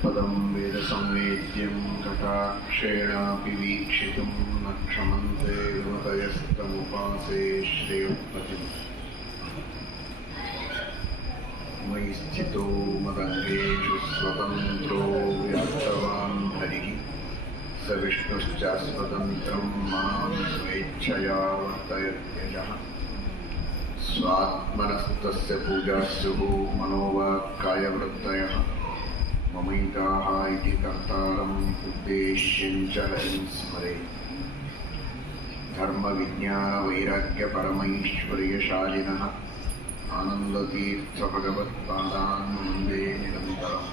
यत्पदं वेदसंवेद्यं कटाक्षेणापि वीक्षितुं न क्षमन्ते गुणतयस्तमुपासे श्रेयोपतिम् मयि स्थितो मदङ्गेषु स्वतन्त्रो व्याप्तवान् हरिः स विष्णुश्च स्वतन्त्रं मां स्वेच्छया वर्तयत्यजः स्वात्मनस्तस्य पूजास्युः मनोवाक्कायवृत्तयः ममैकाः इति कर्तारम् उद्देश्यं च हरिं स्मरेत् धर्मविज्ञानवैराग्यपरमैश्वर्यशालिनः आनन्दतीर्थभगवत्पादान् वन्दे निरन्तरम्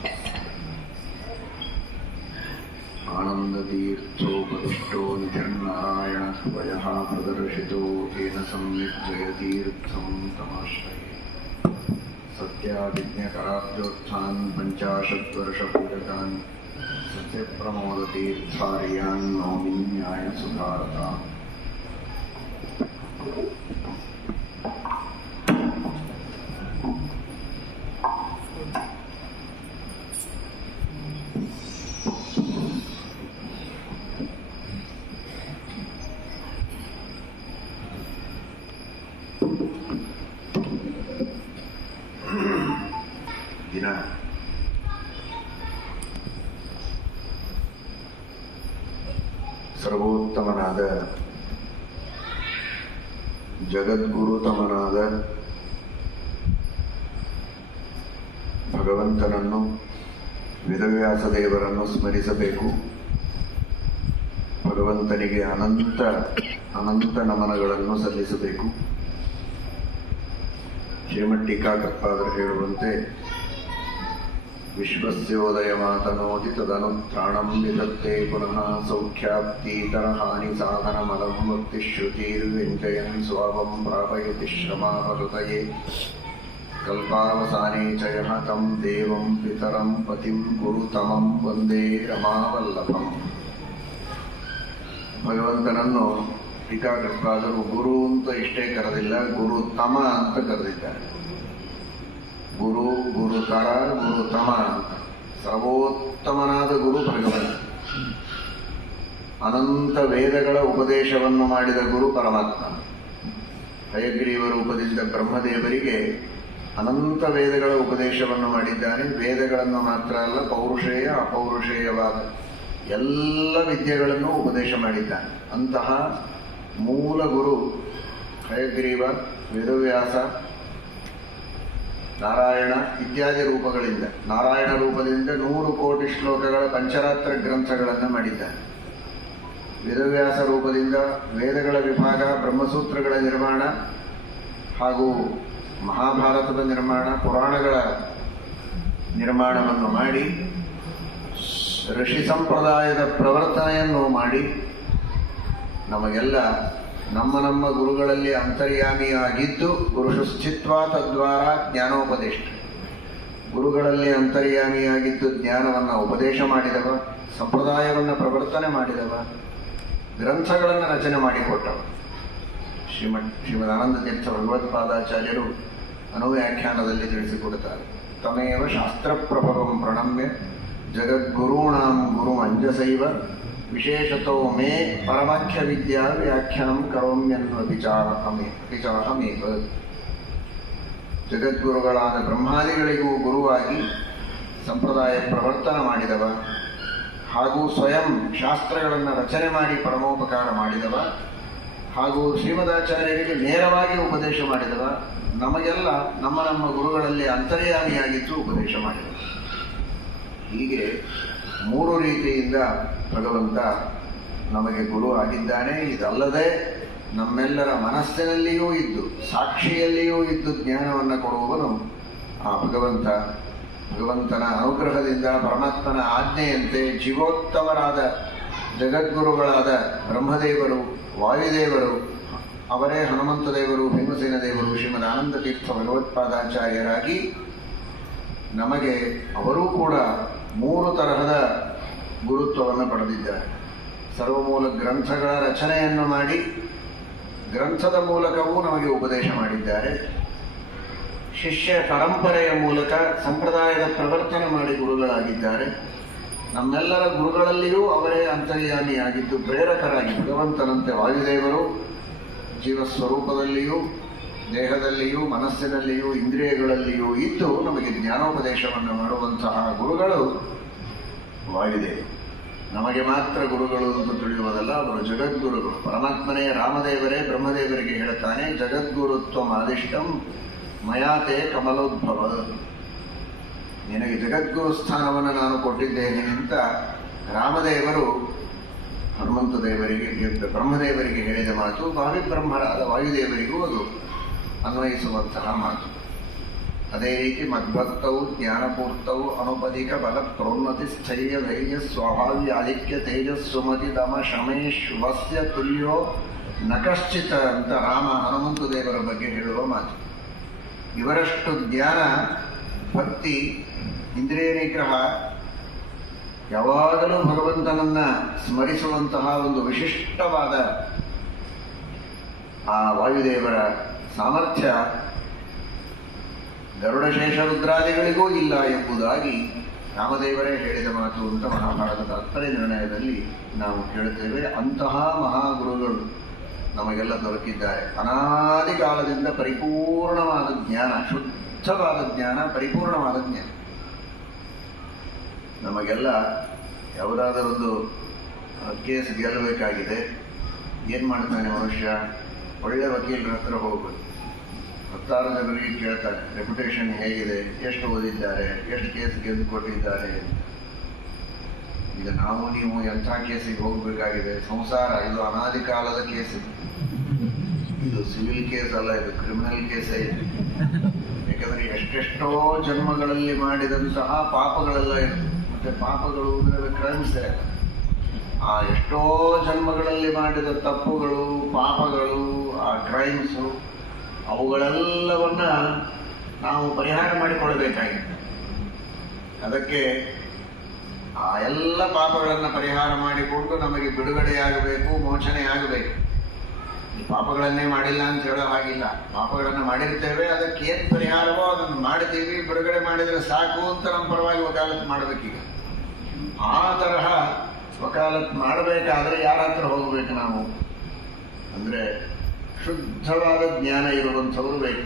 आनन्दतीर्थोपदिष्टो निधिर्नारायणः वयः प्रदर्शितो तेन सम्यक् जयतीर्थं तमाश्रये सत्याभिज्ञकराब्जोत्थान् पञ्चाशद्वर्षपूजकान् सत्यप्रमोदतीर्थार्यान् नौमि न्यायसुधारताम् ದಿನ ಸರ್ವೋತ್ತಮನಾದ ಜಗದ್ಗುರುತಮನಾದ ಭಗವಂತನನ್ನು ವೇದವ್ಯಾಸ ದೇವರನ್ನು ಸ್ಮರಿಸಬೇಕು. ಭಗವಂತನಿಗೆ ಅನಂತ ಅನಂತ ನಮನಗಳನ್ನು ಸಲ್ಲಿಸಬೇಕು. ಶ್ರೀಮಠ್ ಹೇಳುವಂತೆ ವಿಶ್ವಸ್ಯೋದಯ ಮಾತನೋತಿ ತದನುತ್ರಾಣಂ ವಿಧತ್ತೆ ಪುನಃ ಸೌಖ್ಯಾಪ್ತೀತರ ಹಾನಿ ಸಾಧನ ಮಲಂ ಭಕ್ತಿ ಶ್ರುತಿರ್ವ್ಯಂಜಯನ್ ಸ್ವಾವಂ ಪ್ರಾಪಯತಿ ಶ್ರಮಾವೃತಯೇ ಕಲ್ಪಾವಸಾನೇ ಚ ಯಃ ತಂ ದೇವಂ ಪಿತರಂ ಪತಿಂ ಗುರುತಮಂ ವಂದೇ ರಮಾವಲ್ಲಭಂ. ಭಗವಂತನನ್ನು ಟೀಕಾಕೃತ್ಪಾದರು ಗುರು ಅಂತ ಇಷ್ಟೇ ಕರೆದಿಲ್ಲ, ಗುರು ತಮ ಅಂತ ಕರೆದಿದ್ದಾರೆ. ಗುರು, ಗುರುತರ, ಗುರುತಮ ಅಂತ. ಸರ್ವೋತ್ತಮನಾದ ಗುರು ಭಗವಂತ. ಅನಂತ ವೇದಗಳ ಉಪದೇಶವನ್ನು ಮಾಡಿದ ಗುರು ಪರಮಾತ್ಮ. ಹಯಗ್ರೀವ ರೂಪದಿಂದ ಬ್ರಹ್ಮದೇವರಿಗೆ ಅನಂತ ವೇದಗಳ ಉಪದೇಶವನ್ನು ಮಾಡಿದ್ದಾನೆ. ವೇದಗಳನ್ನು ಮಾತ್ರ ಅಲ್ಲ, ಪೌರುಷೇಯ ಅಪೌರುಷೇಯವಾದ ಎಲ್ಲ ವಿದ್ಯೆಗಳನ್ನು ಉಪದೇಶ ಮಾಡಿದ್ದಾನೆ. ಅಂತಹ ಮೂಲ ಗುರು ಹಯಗ್ರೀವ, ವೇದವ್ಯಾಸ, ನಾರಾಯಣ ಇತ್ಯಾದಿ ರೂಪಗಳಿಂದ. ನಾರಾಯಣ ರೂಪದಿಂದ 100 ಕೋಟಿ ಶ್ಲೋಕಗಳ ಪಂಚರಾತ್ರ ಗ್ರಂಥಗಳನ್ನು ಮಾಡಿದ್ದಾನೆ. ವೇದವ್ಯಾಸ ರೂಪದಿಂದ ವೇದಗಳ ವಿಭಾಗ, ಬ್ರಹ್ಮಸೂತ್ರಗಳ ನಿರ್ಮಾಣ ಹಾಗೂ ಮಹಾಭಾರತದ ನಿರ್ಮಾಣ, ಪುರಾಣಗಳ ನಿರ್ಮಾಣವನ್ನು ಮಾಡಿ ಋಷಿ ಸಂಪ್ರದಾಯದ ಪ್ರವರ್ತನೆಯನ್ನು ಮಾಡಿ ನಮಗೆಲ್ಲ ನಮ್ಮ ಗುರುಗಳಲ್ಲಿ ಅಂತರ್ಯಾಮಿಯಾಗಿದ್ದು ಗುರುಷು ಸ್ಥಿತ್ವಾ ತದ್ವಾರ ಜ್ಞಾನೋಪದೇಶ. ಗುರುಗಳಲ್ಲಿ ಅಂತರ್ಯಾಮಿಯಾಗಿದ್ದು ಜ್ಞಾನವನ್ನು ಉಪದೇಶ ಮಾಡಿದವ, ಸಂಪ್ರದಾಯವನ್ನು ಪ್ರವರ್ತನೆ ಮಾಡಿದವ, ಗ್ರಂಥಗಳನ್ನು ರಚನೆ ಮಾಡಿಕೊಟ್ಟವ. ಶ್ರೀಮದ್ ಆನಂದತೀರ್ಥ ಭಗವತ್ಪಾದಾಚಾರ್ಯರು ಅನುವ್ಯಾಖ್ಯಾನದಲ್ಲಿ ತಿಳಿಸಿಕೊಡುತ್ತಾರೆ. ತಮೇವ ಶಾಸ್ತ್ರಪ್ರಭವಂ ಪ್ರಣಮ್ಯ ಜಗದ್ಗುರುಣಾಂ ಗುರು ಅಂಜಸೈವ ವಿಶೇಷತೋ ಮೇ ಪರಮಾಖ್ಯ ವಿದ್ಯಾ ವ್ಯಾಖ್ಯಾನಂ ಕರೋಮ್ಯನ್ವ ವಿಚಾರಮೇವ. ಜಗದ್ಗುರುಗಳಾದ ಬ್ರಹ್ಮಾದಿಗಳಿಗೂ ಗುರುವಾಗಿ ಸಂಪ್ರದಾಯ ಪ್ರವರ್ತನ ಮಾಡಿದವ ಹಾಗೂ ಸ್ವಯಂ ಶಾಸ್ತ್ರಗಳನ್ನು ರಚನೆ ಮಾಡಿ ಪರಮೋಪಕಾರ ಮಾಡಿದವ ಹಾಗೂ ಶ್ರೀಮದಾಚಾರ್ಯರಿಗೆ ನೇರವಾಗಿ ಉಪದೇಶ ಮಾಡಿದವ, ನಮಗೆಲ್ಲ ನಮ್ಮ ಗುರುಗಳಲ್ಲಿ ಅಂತರ್ಯಾಮಿಯಾಗಿದ್ದು ಉಪದೇಶ ಮಾಡಿದವ. ಹೀಗೆ 3 ರೀತಿಯಿಂದ ಭಗವಂತ ನಮಗೆ ಗುರು ಆಗಿದ್ದಾನೆ. ಇದಲ್ಲದೆ ನಮ್ಮೆಲ್ಲರ ಮನಸ್ಸಿನಲ್ಲಿಯೂ ಇದ್ದು, ಸಾಕ್ಷಿಯಲ್ಲಿಯೂ ಇದ್ದು ಜ್ಞಾನವನ್ನು ಕೊಡುವವನು ಆ ಭಗವಂತ. ಭಗವಂತನ ಅನುಗ್ರಹದಿಂದ ಪರಮಾತ್ಮನ ಆಜ್ಞೆಯಂತೆ ಜೀವೋತ್ತಮರಾದ ಜಗದ್ಗುರುಗಳಾದ ಬ್ರಹ್ಮದೇವರು, ವಾಯುದೇವರು, ಅವರೇ ಹನುಮಂತ ದೇವರು, ಭೀಮಸೇನ ದೇವರು, ಶ್ರೀಮದ್ ಆನಂದ ತೀರ್ಥ ಭಗವತ್ಪಾದಾಚಾರ್ಯರಾಗಿ ನಮಗೆ ಅವರೂ ಕೂಡ 3 ತರಹದ ಗುರುತ್ವವನ್ನು ಪಡೆದಿದ್ದಾರೆ. ಸರ್ವಮೂಲ ಗ್ರಂಥಗಳ ರಚನೆಯನ್ನು ಮಾಡಿ ಗ್ರಂಥದ ಮೂಲಕವೂ ನಮಗೆ ಉಪದೇಶ ಮಾಡಿದ್ದಾರೆ. ಶಿಷ್ಯ ಪರಂಪರೆಯ ಮೂಲಕ ಸಂಪ್ರದಾಯದ ಪ್ರವರ್ತನೆ ಮಾಡಿ ಗುರುಗಳಾಗಿದ್ದಾರೆ. ನಮ್ಮೆಲ್ಲರ ಗುರುಗಳಲ್ಲಿಯೂ ಅವರೇ ಅಂತರ್ಯಾಮಿಯಾಗಿದ್ದು ಪ್ರೇರಕರಾಗಿ ಭಗವಂತನಂತೆ ವಾಯುದೇವರು ಜೀವಸ್ವರೂಪದಲ್ಲಿಯೂ ದೇಹದಲ್ಲಿಯೂ ಮನಸ್ಸಿನಲ್ಲಿಯೂ ಇಂದ್ರಿಯಗಳಲ್ಲಿಯೂ ಇದ್ದು ನಮಗೆ ಜ್ಞಾನೋಪದೇಶವನ್ನು ಮಾಡುವಂತಹ ಗುರುಗಳು ವಾಯುದೇವರು. ನಮಗೆ ಮಾತ್ರ ಗುರುಗಳು ಅಂತ ತಿಳಿಯುವುದಲ್ಲ, ಅವರು ಜಗದ್ಗುರುಗಳು. ಪರಮಾತ್ಮನೇ ರಾಮದೇವರೇ ಬ್ರಹ್ಮದೇವರಿಗೆ ಹೇಳ್ತಾನೆ, ಜಗದ್ಗುರುತ್ವ ಆದಿಷ್ಟಂ ಮಯಾತೆ ಕಮಲೋದ್ಭವ. ನಿನಗೆ ಜಗದ್ಗುರು ಸ್ಥಾನವನ್ನು ನಾನು ಕೊಟ್ಟಿದ್ದೇನೆ ಅಂತ ರಾಮದೇವರು ಹನುಮಂತ ದೇವರಿಗೆ ಬ್ರಹ್ಮದೇವರಿಗೆ ಹೇಳಿದ ಮಾತು ಭಾವಿ ಬ್ರಹ್ಮರಾದ ವಾಯುದೇವರಿಗೂ ಅದು ಅನ್ವಯಿಸುವಂತಹ ಮಾತು. ಅದೇ ರೀತಿ ಮದ್ಭಕ್ತವು ಜ್ಞಾನಪೂರ್ತವು ಅನುಪದಿಕ ಬಲ ಪ್ರೋನ್ನತಿ ಸ್ಥೈರ್ಯ ಧೈರ್ಯ ಸ್ವಾಭಾವ್ಯ ಆಧಿಕ್ಯ ತೇಜಸ್ ಸುಮತಿ ದಮ ಶಮೇಶ್ವಸ್ಯ ತುಲ್ಯೋ ನಕಶ್ಚಿತ ಅಂತ ರಾಮ ಹನುಮಂತ ದೇವರ ಬಗ್ಗೆ ಹೇಳುವ ಮಾತು. ಇವರಷ್ಟು ಜ್ಞಾನ, ಭಕ್ತಿ, ಇಂದ್ರಿಯ ನಿಗ್ರಹ, ಯಾವಾಗಲೂ ಭಗವಂತನನ್ನ ಸ್ಮರಿಸುವಂತಹ ಒಂದು ವಿಶಿಷ್ಟವಾದ ಆ ವಾಯುದೇವರ ಸಾಮರ್ಥ್ಯ ಗರುಡಶೇಷ ರುದ್ರಾದಿಗಳಿಗೂ ಇಲ್ಲ ಎಂಬುದಾಗಿ ರಾಮದೇವರೇ ಹೇಳಿದ ಮಾತು ಅಂತ ಮಹಾಭಾರತದ ತಾತ್ಪರ್ಯ ನಿರ್ಣಯದಲ್ಲಿ ನಾವು ಕೇಳುತ್ತೇವೆ. ಅಂತಹ ಮಹಾಗುರುಗಳು ನಮಗೆಲ್ಲ ದೊರಕಿದ್ದಾರೆ. ಅನಾದಿ ಕಾಲದಿಂದ ಪರಿಪೂರ್ಣವಾದ ಜ್ಞಾನ, ಶುದ್ಧವಾದ ಜ್ಞಾನ, ಪರಿಪೂರ್ಣವಾದ ಜ್ಞಾನ. ನಮಗೆಲ್ಲ ಯಾವುದಾದರೊಂದು ಕೇಸ್ ಗೆಲ್ಲಬೇಕಾಗಿದೆ, ಏನು ಮಾಡ್ತಾನೆ ಮನುಷ್ಯ? ಒಳ್ಳೆ ವಕೀಲರ ಹತ್ರ ಹೋಗ್ಬೇಕು. 10 ಜನರಿಗೆ ಕೇಳ್ತಾರೆ, ರೆಪ್ಯುಟೇಷನ್ ಹೇಗಿದೆ, ಎಷ್ಟು ಓದಿದ್ದಾರೆ, ಎಷ್ಟು ಕೇಸ್ ಗೆದ್ದು ಕೊಟ್ಟಿದ್ದಾರೆ. ಈಗ ನಾವು ನೀವು ಎಂಥ ಕೇಸಿಗೆ ಹೋಗಬೇಕಾಗಿದೆ? ಸಂಸಾರ ಇದು ಅನಾದಿ ಕಾಲದ ಕೇಸ್. ಇದು ಸಿವಿಲ್ ಕೇಸ್ ಅಲ್ಲ, ಇದು ಕ್ರಿಮಿನಲ್ ಕೇಸೇ ಇದೆ. ಯಾಕಂದ್ರೆ ಎಷ್ಟೆಷ್ಟೋ ಜನ್ಮಗಳಲ್ಲಿ ಮಾಡಿದಂತಹ ಪಾಪಗಳೆಲ್ಲ ಇದೆ. ಮತ್ತೆ ಪಾಪಗಳು ಅಂದರೆ ಕ್ರೈಮ್ಸ್. ಆ ಎಷ್ಟೋ ಜನ್ಮಗಳಲ್ಲಿ ಮಾಡಿದ ತಪ್ಪುಗಳು, ಪಾಪಗಳು, ಆ ಕ್ರೈಮ್ಸು, ಅವುಗಳೆಲ್ಲವನ್ನ ನಾವು ಪರಿಹಾರ ಮಾಡಿಕೊಳ್ಬೇಕಾಗಿದೆ. ಅದಕ್ಕೆ ಆ ಎಲ್ಲ ಪಾಪಗಳನ್ನು ಪರಿಹಾರ ಮಾಡಿಕೊಂಡು ನಮಗೆ ಬಿಡುಗಡೆಯಾಗಬೇಕು, ಮೋಚನೆ ಆಗಬೇಕು. ಈ ಪಾಪಗಳನ್ನೇ ಮಾಡಿಲ್ಲ ಅಂತ ಹೇಳೋ ಹಾಗಿಲ್ಲ. ಪಾಪಗಳನ್ನು ಮಾಡಿರ್ತೇವೆ, ಅದಕ್ಕೆ ಏನು ಪರಿಹಾರವೋ ಅದನ್ನು ಮಾಡಿದ್ದೀವಿ, ಬಿಡುಗಡೆ ಮಾಡಿದರೆ ಸಾಕು ಅಂತ ನಮ್ಮ ಪರವಾಗಿ ವಕಾಲತ್ ಮಾಡಬೇಕೀಗ. ಆ ತರಹ ವಕಾಲತ್ ಮಾಡಬೇಕಾದ್ರೆ ಯಾರ ಹತ್ರ ಹೋಗಬೇಕು ನಾವು ಅಂದರೆ ಶುದ್ಧವಾದ ಜ್ಞಾನ ಇರುವಂಥವರು ಬೇಕು.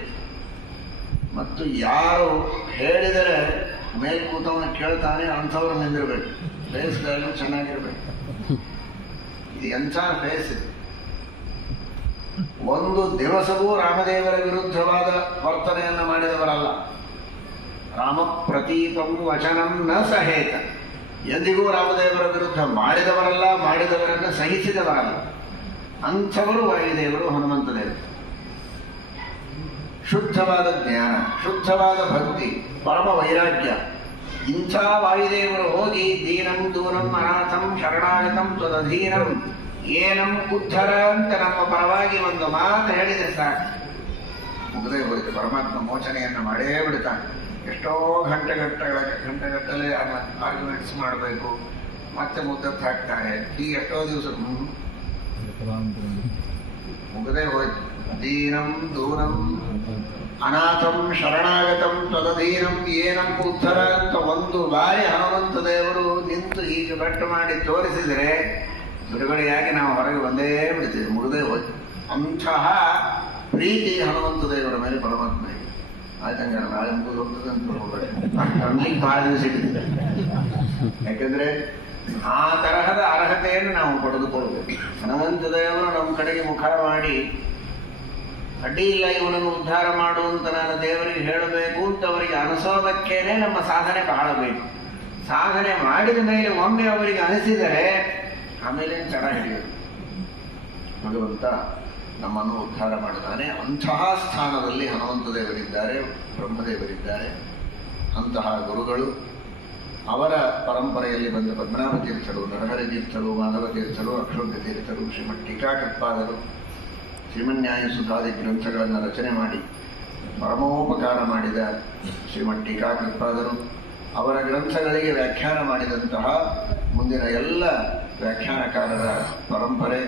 ಮತ್ತು ಯಾರು ಹೇಳಿದರೆ ಮೇಲ್ ಕೂತವನು ಕೇಳ್ತಾನೆ ಅಂಥವ್ರು ನಿಂದಿರಬೇಕು. ಫೇಸ್ ವ್ಯಾಲ್ಯೂ ಚೆನ್ನಾಗಿರ್ಬೇಕು. ಇದು ಎಂಥ ಫೇಸ್ ಇದು! ಒಂದು ದಿವಸವೂ ರಾಮದೇವರ ವಿರುದ್ಧವಾದ ವರ್ತನೆಯನ್ನು ಮಾಡಿದವರಲ್ಲ. ರಾಮ ಪ್ರತೀಪಂ ವಚನಂ ನ ಸಹೇತ. ಎಂದಿಗೂ ರಾಮದೇವರ ವಿರುದ್ಧ ಮಾಡಿದವರಲ್ಲ, ಮಾಡಿದವರನ್ನು ಸಹಿಸಿದವರಲ್ಲ. ಅಂಥವರು ವಾಯುದೇವರು, ಹನುಮಂತ ದೇವರು. ಶುದ್ಧವಾದ ಜ್ಞಾನ, ಶುದ್ಧವಾದ ಭಕ್ತಿ, ಪರಮ ವೈರಾಗ್ಯ. ಇಂಥ ವಾಯುದೇವರು ಹೋಗಿ ದೀನಂ ದೂರಂ ಅನಾಥಂ ಶರಣಾಗತಂ ತ್ವದಧೀನಂ ಏನಂ ಉದ್ಧರ ಅಂತ ನಮ್ಮ ಪರವಾಗಿ ಒಂದು ಮಾತು ಹೇಳಿದರೆ ಸಾಕು, ಮುಗದೇ ಹೋಯಿತು. ಪರಮಾತ್ಮ ಮೋಚನೆಯನ್ನು ಮಾಡೇ ಬಿಡ್ತಾನೆ. ಎಷ್ಟೋ ಗಂಟೆಗಟ್ಟಲೆ ಆರ್ಗ್ಯುಮೆಂಟ್ಸ್ ಮಾಡಬೇಕು, ಮತ್ತೆ ಮುದ್ದತ್ತು ಹಾಕ್ತಾರೆ. ಈ ಎಷ್ಟೋ ದಿವಸ ಮುಗದೇ ಹೋಯ್ತು. ದೀನಂ ದೂರಂ ಅನಾಥಂ ಶರಣಾಗತಂ ತ್ವದಧೀನಂ ಏನಂ ಉದ್ಧರ ಅಂತ ಒಂದು ಬಾರಿ ಹನುಮಂತ ದೇವರು ನಿಂತು ಹೀಗೆ ಬೆಟ್ಟು ಮಾಡಿ ತೋರಿಸಿದರೆ ಬಿಡುಗಡೆಯಾಗಿ ನಾವು ಹೊರಗೆ ಬಂದೇ ಬಿಡ್ತೀವಿ. ಮುಗದೇ ಹೋಯ್ತು. ಅಂತಹ ಪ್ರೀತಿ ಹನುಮಂತ ದೇವರ ಮೇಲೆ ಪರಮಾತ್ಮ ಇದೆ. ಆಯ್ತಂಗ ನಾಳೆ ಮುಗಿದು ಹೋಗ್ತದೆ ಅಂತ ಹೋಗ್ಬೇಡಿ, ಬಹಳ ದಿವಸ ಇಟ್ಟಿದೆ. ಯಾಕಂದ್ರೆ ಆ ತರಹದ ಅರ್ಹತೆಯನ್ನು ನಾವು ಪಡೆದುಕೊಳ್ಬೇಕು. ಹನುಮಂತ ದೇವರು ನಮ್ಮ ಕಡೆಗೆ ಮುಖ ಮಾಡಿ ಅಡ್ಡಿ ಇಲ್ಲ ಇವನನ್ನು ಉದ್ಧಾರ ಮಾಡುವಂತ ನಾನು ದೇವರಿಗೆ ಹೇಳಬೇಕು ಅಂತ ಅವರಿಗೆ ಅನಿಸೋದಕ್ಕೇನೆ ನಮ್ಮ ಸಾಧನೆ ಬಹಳ ಬೇಕು. ಸಾಧನೆ ಮಾಡಿದ ಮೇಲೆ ಒಮ್ಮೆ ಅವರಿಗೆ ಅನಿಸಿದರೆ ಆಮೇಲೆ ಚಡ ಹಿಡಿಯೋದು. ಭಗವಂತ ನಮ್ಮನ್ನು ಉದ್ಧಾರ ಮಾಡುತ್ತಾನೆ. ಅಂತಹ ಸ್ಥಾನದಲ್ಲಿ ಹನುಮಂತ ದೇವರಿದ್ದಾರೆ, ಬ್ರಹ್ಮದೇವರಿದ್ದಾರೆ. ಅಂತಹ ಗುರುಗಳು, ಅವರ ಪರಂಪರೆಯಲ್ಲಿ ಬಂದ ಪದ್ಮನಾಭ ತೀರ್ಥರು, ನರಹರಿ ತೀರ್ಥರು, ಮಾಧವ ತೀರ್ಥರು, ಅಕ್ಷೋಭ್ಯ ತೀರ್ಥರು, ಶ್ರೀಮಠ್ ಟೀಕಾಕೃತ್ಪಾದರು ಶ್ರೀಮನ್ಯಾಯ ಸುಧಾದಿ ಗ್ರಂಥಗಳನ್ನು ರಚನೆ ಮಾಡಿ ಪರಮೋಪಕಾರ ಮಾಡಿದ ಶ್ರೀಮಠ್ ಟೀಕಾಕೃತ್ಪಾದರು, ಅವರ ಗ್ರಂಥಗಳಿಗೆ ವ್ಯಾಖ್ಯಾನ ಮಾಡಿದಂತಹ ಮುಂದಿನ ಎಲ್ಲ ವ್ಯಾಖ್ಯಾನಕಾರರ ಪರಂಪರೆ,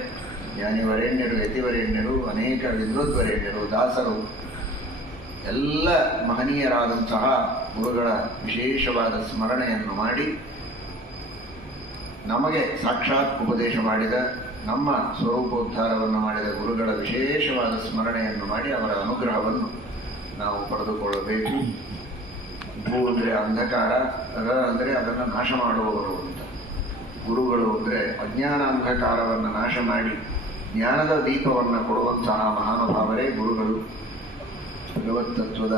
ಜ್ಞಾನಿವರೇಣ್ಯರು, ಯತಿವರೇಣ್ಯರು, ಅನೇಕ ವಿದ್ವದ್ವರೇಣ್ಯರು, ದಾಸರು, ಎಲ್ಲ ಮಹನೀಯರಾದಂತಹ ಗುರುಗಳ ವಿಶೇಷವಾದ ಸ್ಮರಣೆಯನ್ನು ಮಾಡಿ ನಮಗೆ ಸಾಕ್ಷಾತ್ ಉಪದೇಶ ಮಾಡಿದ ನಮ್ಮ ಸ್ವರೂಪೋದ್ಧಾರವನ್ನು ಮಾಡಿದ ಗುರುಗಳ ವಿಶೇಷವಾದ ಸ್ಮರಣೆಯನ್ನು ಮಾಡಿ ಅವರ ಅನುಗ್ರಹವನ್ನು ನಾವು ಪಡೆದುಕೊಳ್ಳಬೇಕು. ಭೂ ಅಂದರೆ ಅಂಧಕಾರ, ಅಂದರೆ ಅದನ್ನು ನಾಶ ಮಾಡುವವರು ಅಂತ. ಗುರುಗಳು ಅಂದರೆ ಅಜ್ಞಾನ ಅಂಧಕಾರವನ್ನು ನಾಶ ಮಾಡಿ ಜ್ಞಾನದ ದೀಪವನ್ನು ಕೊಡುವಂತಹ ಮಹಾನುಭಾವರೇ ಗುರುಗಳು. ಭಗವತ್ ತತ್ವದ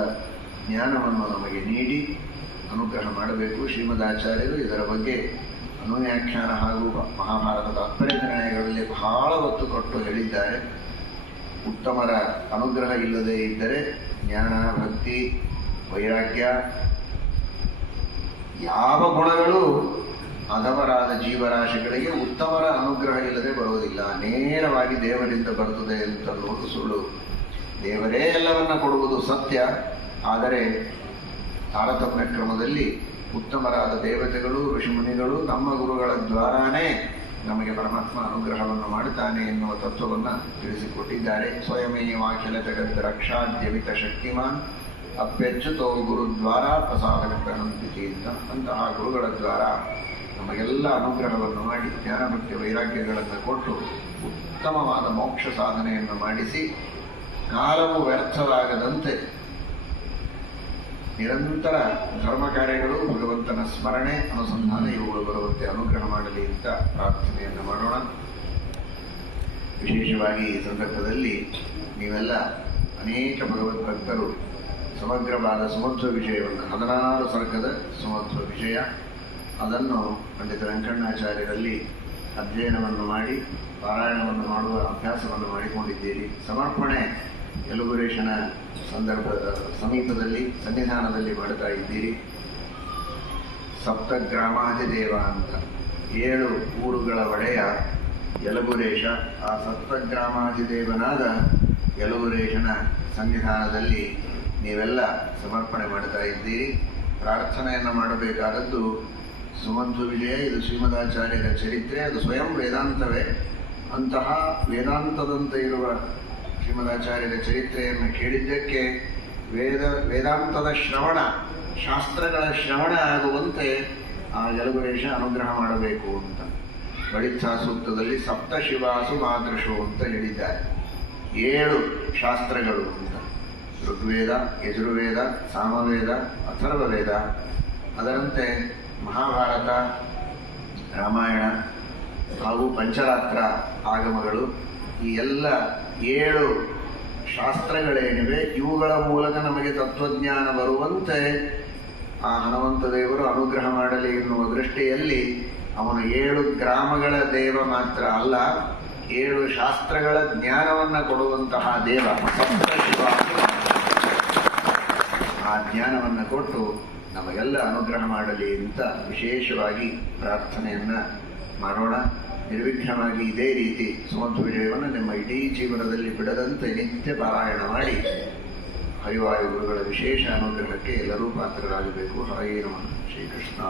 ಜ್ಞಾನವನ್ನು ನಮಗೆ ನೀಡಿ ಅನುಗ್ರಹ ಮಾಡಬೇಕು. ಶ್ರೀಮದಾಚಾರ್ಯರು ಇದರ ಬಗ್ಗೆ ಅನುವ್ಯಾಖ್ಯಾನ ಹಾಗೂ ಮಹಾಭಾರತದ ತಾತ್ಪರ್ಯ ನಿರ್ಣಯಗಳಲ್ಲಿ ಬಹಳ ಒತ್ತು ಕೊಟ್ಟು ಹೇಳಿದ್ದಾರೆ. ಉತ್ತಮರ ಅನುಗ್ರಹ ಇಲ್ಲದೆ ಇದ್ದರೆ ಜ್ಞಾನ, ಭಕ್ತಿ, ವೈರಾಗ್ಯ ಯಾವ ಗುಣಗಳು ಅಧಮರಾದ ಜೀವರಾಶಿಗಳಿಗೆ ಉತ್ತಮರ ಅನುಗ್ರಹ ಇಲ್ಲದೆ ಬರುವುದಿಲ್ಲ. ನೇರವಾಗಿ ದೇವರಿಂದ ಬರುತ್ತದೆ ಅಂತನ್ನುವುದು ಸುಳ್ಳು. ದೇವರೇ ಎಲ್ಲವನ್ನ ಕೊಡುವುದು ಸತ್ಯ. ಆದರೆ ತಾರತಮ್ಯ ಕ್ರಮದಲ್ಲಿ ಉತ್ತಮರಾದ ದೇವತೆಗಳು, ಋಷಿಮುನಿಗಳು ನಮ್ಮ ಗುರುಗಳ ದ್ವಾರಾನೇ ನಮಗೆ ಪರಮಾತ್ಮ ಅನುಗ್ರಹವನ್ನು ಮಾಡುತ್ತಾನೆ ಎನ್ನುವ ತತ್ವವನ್ನು ತಿಳಿಸಿಕೊಟ್ಟಿದ್ದಾರೆ. ಸ್ವಯಮೇವಾಖಿಲ ಜಗತ್ ರಕ್ಷಾದ್ಯಮಿತ ಶಕ್ತಿಮಾನ್ ಅಪ್ಯಚ್ಯುತೋ ಗುರುದ್ವಾರ ಪ್ರಸಾದಕಂತಿತಿ ಅಂತ. ಅಂತಹ ಗುರುಗಳ ದ್ವಾರ ನಮಗೆಲ್ಲ ಅನುಗ್ರಹವನ್ನು ಮಾಡಿ ಜ್ಞಾನಭಕ್ತಿ ವೈರಾಗ್ಯಗಳನ್ನು ಕೊಟ್ಟು ಉತ್ತಮವಾದ ಮೋಕ್ಷ ಸಾಧನೆಯನ್ನು ಮಾಡಿಸಿ ಕಾಲವು ವ್ಯರ್ಥವಾಗದಂತೆ ನಿರಂತರ ಧರ್ಮ ಕಾರ್ಯಗಳು, ಭಗವಂತನ ಸ್ಮರಣೆ, ಅನುಸಂಧಾನ ಇವುಗಳು ಬರುವಂತೆ ಅನುಗ್ರಹ ಮಾಡಲಿ ಅಂತ ಪ್ರಾರ್ಥನೆಯನ್ನು ಮಾಡೋಣ. ವಿಶೇಷವಾಗಿ ಈ ಸಂದರ್ಭದಲ್ಲಿ ನೀವೆಲ್ಲ ಅನೇಕ ಭಗವದ್ಭಕ್ತರು ಸಮಗ್ರವಾದ ಸುಮಧ್ವ ವಿಷಯವನ್ನು 16 ಸರ್ಗದ ಸುಮಧ್ವ ವಿಷಯ ಅದನ್ನು ಪಂಡಿತ ವೆಂಕಣ್ಣಾಚಾರ್ಯರಲ್ಲಿ ಅಧ್ಯಯನವನ್ನು ಮಾಡಿ ಪಾರಾಯಣವನ್ನು ಮಾಡುವ ಅಭ್ಯಾಸವನ್ನು ಮಾಡಿಕೊಂಡಿದ್ದೀರಿ. ಸಮರ್ಪಣೆ ಯಲುಗುರೇಶನ ಸಮೀಪದಲ್ಲಿ ಸನ್ನಿಧಾನದಲ್ಲಿ ಮಾಡುತ್ತಾ ಇದ್ದೀರಿ. ಸಪ್ತಗ್ರಾಮಾಧಿದೇವ ಅಂತ 7 ಊರುಗಳ ಒಡೆಯ ಯಲಗುರೇಶ. ಆ ಸಪ್ತಗ್ರಾಮಾಧಿದೇವನಾದ ಯಲಗುರೇಶನ ಸನ್ನಿಧಾನದಲ್ಲಿ ನೀವೆಲ್ಲ ಸಮರ್ಪಣೆ ಮಾಡುತ್ತಾ ಇದ್ದೀರಿ. ಪ್ರಾರ್ಥನೆಯನ್ನು ಮಾಡಬೇಕಾದದ್ದು ಸುಮಧ್ವ ವಿಜಯ. ಇದು ಶ್ರೀಮದಾಚಾರ್ಯರ ಚರಿತ್ರೆ, ಅದು ಸ್ವಯಂ ವೇದಾಂತವೇ. ಅಂತಹ ವೇದಾಂತದಂತೆ ಇರುವ ಶ್ರೀಮದಾಚಾರ್ಯರ ಚರಿತ್ರೆಯನ್ನು ಕೇಳಿದ್ದಕ್ಕೆ ವೇದಾಂತದ ಶ್ರವಣ, ಶಾಸ್ತ್ರಗಳ ಶ್ರವಣ ಆಗುವಂತೆ ಆ ಯಲಗುರೇಶ ಅನುಗ್ರಹ ಮಾಡಬೇಕು ಅಂತ ಬಳಿತ್ಸಾ ಸೂಕ್ತದಲ್ಲಿ ಸಪ್ತಶಿವಾಸು ಮಾದೃಶು ಅಂತ ಹೇಳಿದ್ದಾರೆ. 7 ಶಾಸ್ತ್ರಗಳು ಅಂತ: ಋಗ್ವೇದ, ಯಜುರ್ವೇದ, ಸಾಮವೇದ, ಅಥರ್ವವೇದ. ಅದರಂತೆ ಮಹಾಭಾರತ, ರಾಮಾಯಣ ಹಾಗೂ ಪಂಚರಾತ್ರ ಆಗಮಗಳು, ಈ ಎಲ್ಲ 7 ಶಾಸ್ತ್ರಗಳೇನಿವೆ ಇವುಗಳ ಮೂಲಕ ನಮಗೆ ತತ್ವಜ್ಞಾನ ಬರುವಂತೆ ಆ ಹನುಮಂತ ದೇವರು ಅನುಗ್ರಹ ಮಾಡಲಿ ಎನ್ನುವ ದೃಷ್ಟಿಯಲ್ಲಿ ಅವನು 7 ಗ್ರಾಮಗಳ ದೇವ ಮಾತ್ರ ಅಲ್ಲ, 7 ಶಾಸ್ತ್ರಗಳ ಜ್ಞಾನವನ್ನು ಕೊಡುವಂತಹ ದೇವ ಸಪ್ತಶಿವ. ಆ ಜ್ಞಾನವನ್ನು ಕೊಟ್ಟು ನಮಗೆಲ್ಲ ಅನುಗ್ರಹ ಮಾಡಲಿ ಅಂತ ವಿಶೇಷವಾಗಿ ಪ್ರಾರ್ಥನೆಯನ್ನ ಮಾಡೋಣ. ನಿರ್ವಿಘ್ನವಾಗಿ ಇದೇ ರೀತಿ ಸುಮಧ್ವ ವಿಜಯವನ್ನು ನಿಮ್ಮ ಇಡೀ ಜೀವನದಲ್ಲಿ ಬಿಡದಂತೆ ನಿತ್ಯ ಪಾರಾಯಣ ಮಾಡಿ ಹರಿವಾಯು ಗುರುಗಳ ವಿಶೇಷ ಅನುಗ್ರಹಕ್ಕೆ ಎಲ್ಲರೂ ಪಾತ್ರರಾಗಬೇಕು. ಹರೇ ನಮಃ. ಶ್ರೀಕೃಷ್ಣ.